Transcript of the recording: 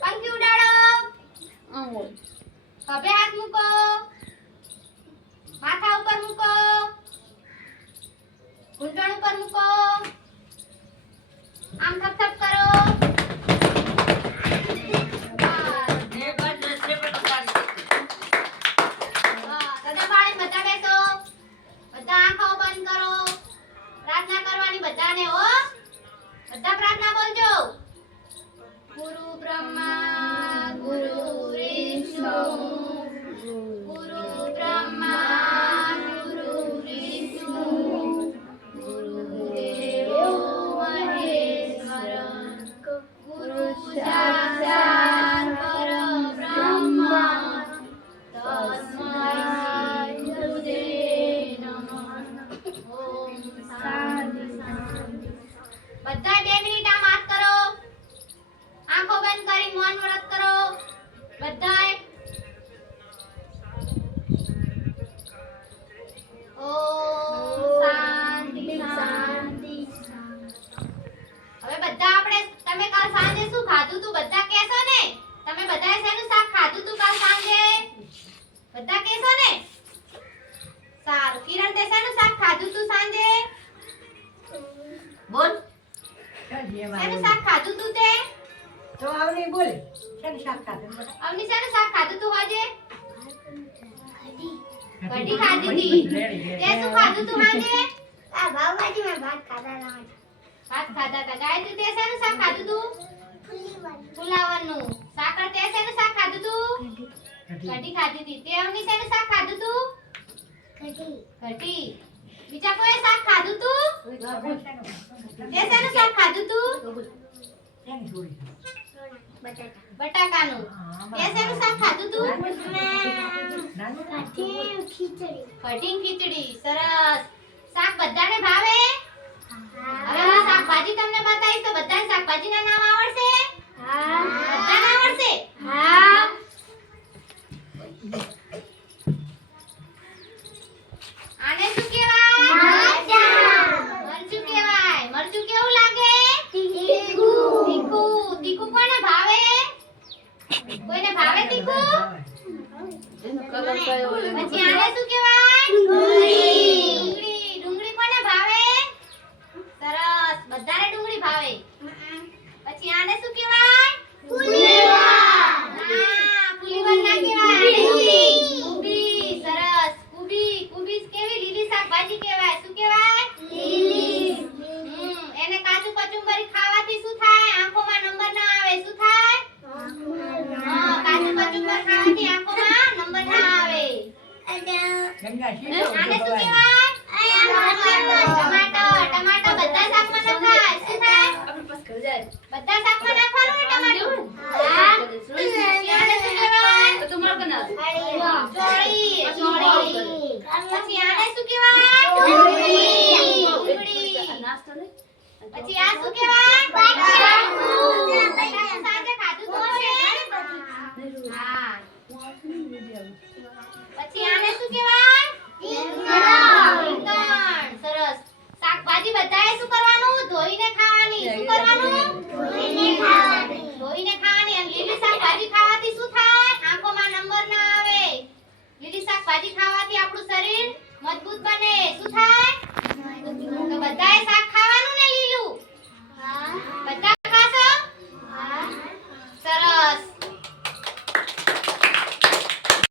પંખી ઉડાડો. ખભે હાથ મૂકો. માથા ઉપર મૂકો. ઘૂંટણ ઉપર મૂકો. गुरुच्या શેનું શાક ખાધું તું તે? તો આવડી બોલે શેનું શાક ખાધું બધા? શેનું શાક ખાધું તું આજે? કઢી ખાધી હતી તે. શું ખાધું તું આજે? આ ભાવભાજી મેં ભાત ખાધા ના ભાત ખાધા હતા ગાયત્રી તે શેનું શાક ખાધું તું? ફુલાવરનું સાકર તે શેનું શાક ખાધું તું? કઢી ખાધી હતી તે શેનું શાક ખાધું તું? કઢી કઢી બીજા કોઈ શાક ખાધું તું? તે શેનું શાક ખાધું તું? શેની જોડી? બટાટા બટાકાનું. તે શેનું શાક ખાધું તું? નાનું? ખીચડી. કઢી ખીચડી સરસ. શાક બધાને ભાવે હવે હું શાકભાજી તમને બતાવીશ તો બધાને શાકભાજીના નામ આવડશે બધાને આવડશે હા આને શું કહેવાય મરચાં. મરચું કહેવાય મરચું કેવું લાગે તીખું તીખું તીખું કોને ભાવે કોઈને ભાવે તીખું પછી આને શું કહેવાય ડુંગળી. ડુંગળી ડુંગળી કોને ભાવે સરસ બધાને ડુંગળી ભાવે પછી આને શું કહેવાય? ફુલીવાર. હા, ના કહેવાય. કુબી. કુબી સરસ. કુબી કુબી કેવી? લીલી શાકભાજી કહેવાય. શું કહેવાય? લીલી. એને કાચું કચુંબરી ખાવાથી શું થાય? આંખોમાં નંબર ના આવે. શું થાય? હા, કાચું કચુંબર ખાવાથી આંખોમાં નંબર ના આવે. આને શું કહેવાય ટમાટર ટમાટર બધા શાકમાં નખાય શું થાય બધા શાકમાં નાખવાનું ને ટમાટું પછી આને શું કહેવાય ચોળી ચોળી પછી આને શું કહેવાય ડુંગળી. ડુંગળી. પછી આને શું કહેવાય. સરસ શાકભાજી બધાએ